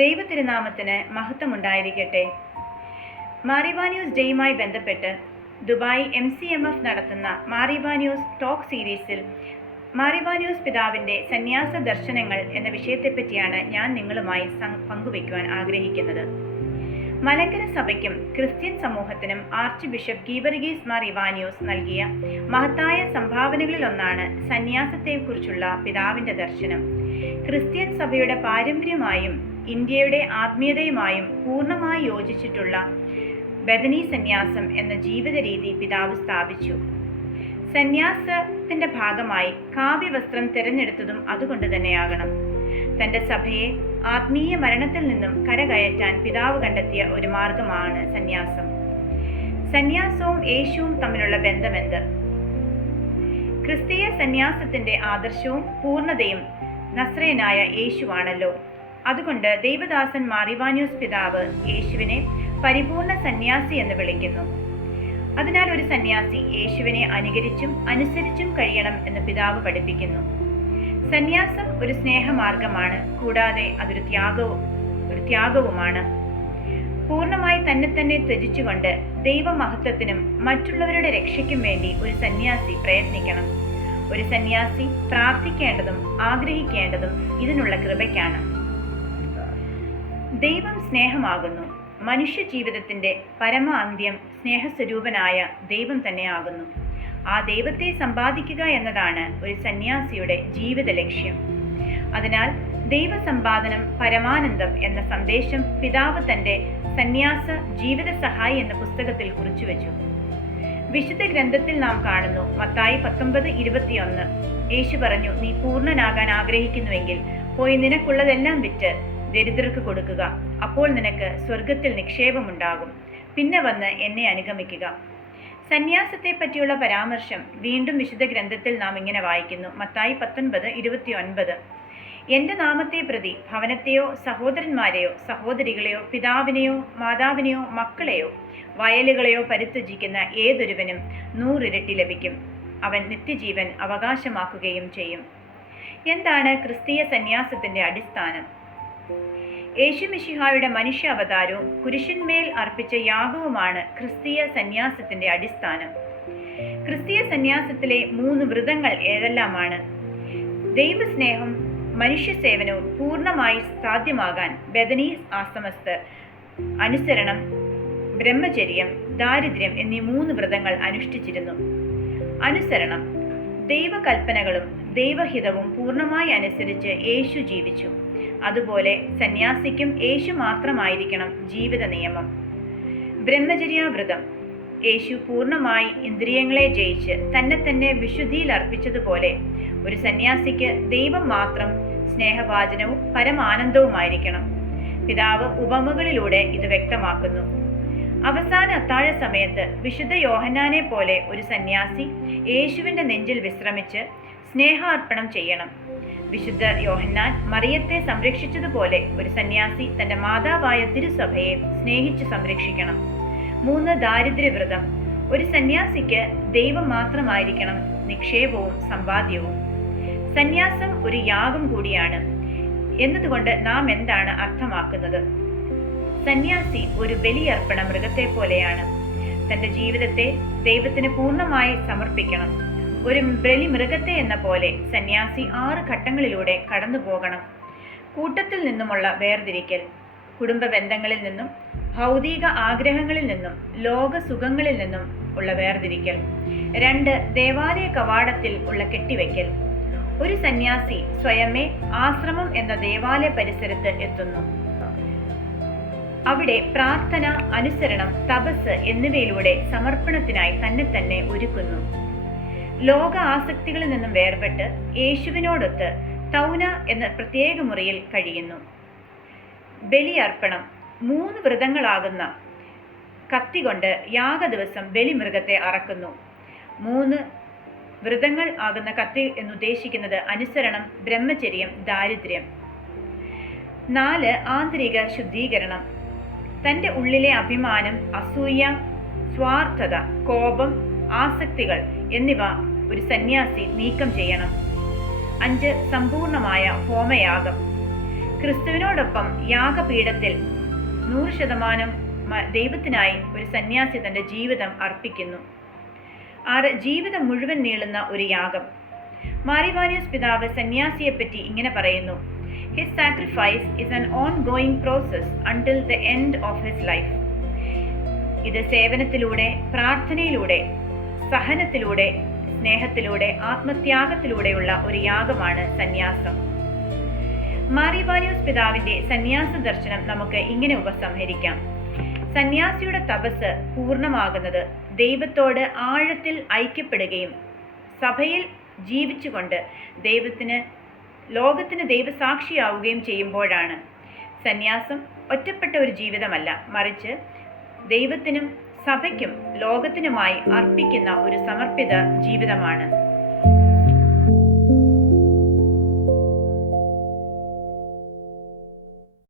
ദൈവതിരുനാമത്തിന് മഹത്വമുണ്ടായിരിക്കട്ടെ. മാറിവാന്യൂസ് ഡേയുമായി ബന്ധപ്പെട്ട് Dubai MCMF നടത്തുന്ന മാറിവാന്യൂസ് talk സീരീസിൽ മാറിവാന്യൂസ് പിതാവിൻ്റെ സന്യാസ ദർശനങ്ങൾ എന്ന വിഷയത്തെപ്പറ്റിയാണ് ഞാൻ നിങ്ങളുമായി പങ്കുവയ്ക്കുവാൻ ആഗ്രഹിക്കുന്നത്. മലങ്കര സഭയ്ക്കും ക്രിസ്ത്യൻ സമൂഹത്തിനും ആർച്ച് ബിഷപ്പ് ഗീവർഗീസ് മാർ ഇവാനിയോസ് നൽകിയ മഹത്തായ സംഭാവനകളിലൊന്നാണ് സന്യാസത്തെക്കുറിച്ചുള്ള പിതാവിൻ്റെ ദർശനം. ക്രിസ്ത്യൻ സഭയുടെ പാരമ്പര്യമായും ഇന്ത്യയുടെ ആത്മീയതയുമായും പൂർണ്ണമായി യോജിച്ചിട്ടുള്ള ബദനി സന്യാസം എന്ന ജീവിത രീതി പിതാവ് സ്ഥാപിച്ചു. സന്യാസത്തിന്റെ ഭാഗമായി കാവ്യവസ്ത്രം തിരഞ്ഞെടുത്തതും അതുകൊണ്ട് തന്നെയാകണം. തന്റെ സഭയെ ആത്മീയ മരണത്തിൽ നിന്നും കരകയറ്റാൻ പിതാവ് കണ്ടെത്തിയ ഒരു മാർഗമാണ് സന്യാസം. സന്യാസവും യേശുവും തമ്മിലുള്ള ബന്ധമെന്ത്? ക്രിസ്തീയ സന്യാസത്തിന്റെ ആദർശവും പൂർണ്ണതയും നസ്രയനായ യേശുവാണല്ലോ. അതുകൊണ്ട് ദൈവദാസൻ മാർ ഇവാനിയോസ് പിതാവ് യേശുവിനെ പരിപൂർണ സന്യാസി എന്ന് വിളിക്കുന്നു. അതിനാൽ ഒരു സന്യാസി യേശുവിനെ അനുകരിച്ചും അനുസരിച്ചും കഴിയണം എന്ന് പിതാവ് പഠിപ്പിക്കുന്നു. സന്യാസം ഒരു സ്നേഹമാർഗമാണ്, കൂടാതെ അതൊരു ത്യാഗവുമാണ്. പൂർണ്ണമായി തന്നെ ത്യജിച്ചുകൊണ്ട് ദൈവമഹത്വത്തിനും മറ്റുള്ളവരുടെ രക്ഷയ്ക്കും വേണ്ടി ഒരു സന്യാസി പ്രയത്നിക്കണം. ഒരു സന്യാസി പ്രാർത്ഥിക്കേണ്ടതും ആഗ്രഹിക്കേണ്ടതും ഇതിനുള്ള കൃപയ്ക്കാണ്. ദൈവം സ്നേഹമാകുന്നു. മനുഷ്യ ജീവിതത്തിന്റെ പരമാന്ത്യം സ്നേഹസ്വരൂപനായ ദൈവം തന്നെയാകുന്നു. ആ ദൈവത്തെ സമ്പാദിക്കുക എന്നതാണ് ഒരു സന്യാസിയുടെ ജീവിത ലക്ഷ്യം. അതിനാൽ ദൈവസമ്പാദനം പരമാനന്ദം എന്ന സന്ദേശം പിതാവ് തന്റെ സന്യാസ ജീവിത സഹായി എന്ന പുസ്തകത്തിൽ കുറിച്ചുവെച്ചു. വിശുദ്ധ ഗ്രന്ഥത്തിൽ നാം കാണുന്നു, മത്തായി 19:21, യേശു പറഞ്ഞു, നീ പൂർണ്ണനാകാൻ ആഗ്രഹിക്കുന്നുവെങ്കിൽ പോയി നിനക്കുള്ളതെല്ലാം വിറ്റ് ദരിദ്രർക്ക് കൊടുക്കുക, അപ്പോൾ നിനക്ക് സ്വർഗത്തിൽ നിക്ഷേപമുണ്ടാകും. പിന്നെ വന്ന് എന്നെ അനുഗമിക്കുക. സന്യാസത്തെ പറ്റിയുള്ള പരാമർശം വീണ്ടും വിശുദ്ധ ഗ്രന്ഥത്തിൽ നാം ഇങ്ങനെ വായിക്കുന്നു, മത്തായി 19:29, എന്റെ നാമത്തെ പ്രതി ഭവനത്തെയോ സഹോദരന്മാരെയോ സഹോദരികളെയോ പിതാവിനെയോ മാതാവിനെയോ മക്കളെയോ വയലുകളെയോ പരിത്യജിക്കുന്ന ഏതൊരുവനും 100 ഇരട്ടി ലഭിക്കും. അവൻ നിത്യജീവൻ അവകാശമാക്കുകയും ചെയ്യും. എന്താണ് ക്രിസ്തീയ സന്യാസത്തിന്റെ അടിസ്ഥാനം? യേശുമിശിഹായുടെ മനുഷ്യ അവതാരവും കുരിശിന്മേൽ അർപ്പിച്ച യാഗവുമാണ് ക്രിസ്തീയ സന്യാസത്തിന്റെ അടിസ്ഥാനം. ക്രിസ്തീയ സന്യാസത്തിലെ 3 വ്രതങ്ങൾ ഏതെല്ലാമാണ്? ദൈവസ്നേഹം, മനുഷ്യ സേവനവും പൂർണ്ണമായി സാധ്യമാകാൻ ബദനി ആശ്രമസ്ഥർ അനുസരണം, ബ്രഹ്മചര്യം, ദാരിദ്ര്യം എന്നീ 3 വ്രതങ്ങൾ അനുഷ്ഠിച്ചിരുന്നു. അനുസരണം: ദൈവകൽപ്പനകളും ദൈവഹിതവും പൂർണ്ണമായി അനുസരിച്ച് യേശു ജീവിച്ചു. അതുപോലെ സന്യാസിക്കും യേശു മാത്രമായിരിക്കണം ജീവിത നിയമം. ബ്രഹ്മചര്യാവ്രതം: യേശു പൂർണ്ണമായി ഇന്ദ്രിയങ്ങളെ ജയിച്ച് തന്നെ വിശുദ്ധിയിൽ അർപ്പിച്ചതുപോലെ ഒരു സന്യാസിക്ക് ദൈവം മാത്രം സ്നേഹവാചനവും പരമാനന്ദവുമായിരിക്കണം. പിതാവ് ഉപമകളിലൂടെ ഇത് വ്യക്തമാക്കുന്നു. അവസാന അത്താഴ സമയത്ത് വിശുദ്ധ യോഹന്നാനെ പോലെ ഒരു സന്യാസി യേശുവിന്റെ നെഞ്ചിൽ വിശ്രമിച്ച് സ്നേഹാർപ്പണം ചെയ്യണം. വിശുദ്ധ യോഹന്നാൻ മറിയത്തെ സംരക്ഷിച്ചതുപോലെ ഒരു സന്യാസി തന്റെ മാതാവായ തിരുസഭയെ സ്നേഹിച്ച് സംരക്ഷിക്കണം. 3 ദാരിദ്ര്യവ്രതം: ഒരു സന്യാസിക്ക് ദൈവം മാത്രമായിരിക്കണം നിക്ഷേപവും സമ്പാദ്യവും. സന്യാസം ഒരു യാഗം കൂടിയാണ് എന്നതുകൊണ്ട് നാം എന്താണ് അർത്ഥമാക്കുന്നത്? സന്യാസി ഒരു ബലിയർപ്പണ മൃഗത്തെ പോലെയാണ്. തന്റെ ജീവിതത്തെ ദൈവത്തിന് പൂർണ്ണമായി സമർപ്പിക്കണം. ഒരു ബലി മൃഗത്തെ എന്ന പോലെ സന്യാസി 6 ഘട്ടങ്ങളിലൂടെ കടന്നു പോകണം. കൂട്ടത്തിൽ നിന്നുമുള്ള വേർതിരിക്കൽ, കുടുംബ ബന്ധങ്ങളിൽ നിന്നും ഭൗതിക ആഗ്രഹങ്ങളിൽ നിന്നും ലോക സുഖങ്ങളിൽ നിന്നും ഉള്ള വേർതിരിക്കൽ. 2 ദേവാലയ കവാടത്തിൽ ഉള്ള കെട്ടിവെക്കൽ. ഒരു സന്യാസി സ്വയമേ ആശ്രമം എന്ന ദേവാലയ പരിസരത്ത് എത്തുന്നു. അവിടെ പ്രാർത്ഥന, അനുസരണം, തപസ് എന്നിവയിലൂടെ സമർപ്പണത്തിനായി തന്നെ ഒരുക്കുന്നു. ലോക ആസക്തികളിൽ നിന്നും വേർപെട്ട് യേശുവിനോടൊത്ത് തൗന എന്ന പ്രത്യേക മുറിയിൽ കഴിയുന്നു. ബലിയർപ്പണം: 3 വ്രതങ്ങളാകുന്ന കത്തി കൊണ്ട് യാഗ ദിവസം ബലിമൃഗത്തെ അറക്കുന്നു. 3 വ്രതങ്ങൾ ആകുന്ന കത്തി എന്നുദ്ദേശിക്കുന്നത് അനുസരണം, ബ്രഹ്മചര്യം, ദാരിദ്ര്യം. 4 ആന്തരിക ശുദ്ധീകരണം: തൻ്റെ ഉള്ളിലെ അഭിമാനം, അസൂയ, സ്വാർത്ഥത, കോപം, ആസക്തികൾ എന്നിവ ഒരു സന്യാസി നീക്കം ചെയ്യണം. 5 സമ്പൂർണമായ ഹോമയാഗം: ക്രിസ്തുവിനോടൊപ്പം യാഗപീഠത്തിൽ 100% ദൈവത്തിനായി ഒരു സന്യാസി തൻ്റെ ജീവിതം അർപ്പിക്കുന്നു. 6. ജീവിതം മുഴുവൻ നീളുന്ന ഒരു യാഗം. മാർ ഇവാനിയോസ് പിതാവ് സന്യാസിയെപ്പറ്റി ഇങ്ങനെ പറയുന്നു: His sacrifice is an ongoing process until the end of his life. ഇത് സേവനത്തിലൂടെ, പ്രാർത്ഥനയിലൂടെ, സഹനത്തിലൂടെ, സ്നേഹത്തിലൂടെ, ആത്മത്യാഗത്തിലൂടെയുള്ള ഒരു യാഗമാണ് സന്യാസം. മാർ ഇവാനിയോസ് പിതാവിന്റെ സന്യാസ ദർശനം നമുക്ക് ഇങ്ങനെ ഉപസംഹരിക്കാം: സന്യാസിയുടെ തപസ് പൂർണ്ണമാകുന്നത് ദൈവത്തോട് ആഴത്തിൽ ഐക്യപ്പെടുകയും സഭയിൽ ജീവിച്ചുകൊണ്ട് ലോകത്തിന് ദൈവസാക്ഷിയാവുകയും ചെയ്യുമ്പോഴാണ്. സന്യാസം ഒറ്റപ്പെട്ട ഒരു ജീവിതമല്ല, മറിച്ച് ദൈവത്തിനും സഭയ്ക്കും ലോകത്തിനുമായി അർപ്പിക്കുന്ന ഒരു സമർപ്പിത ജീവിതമാണ്.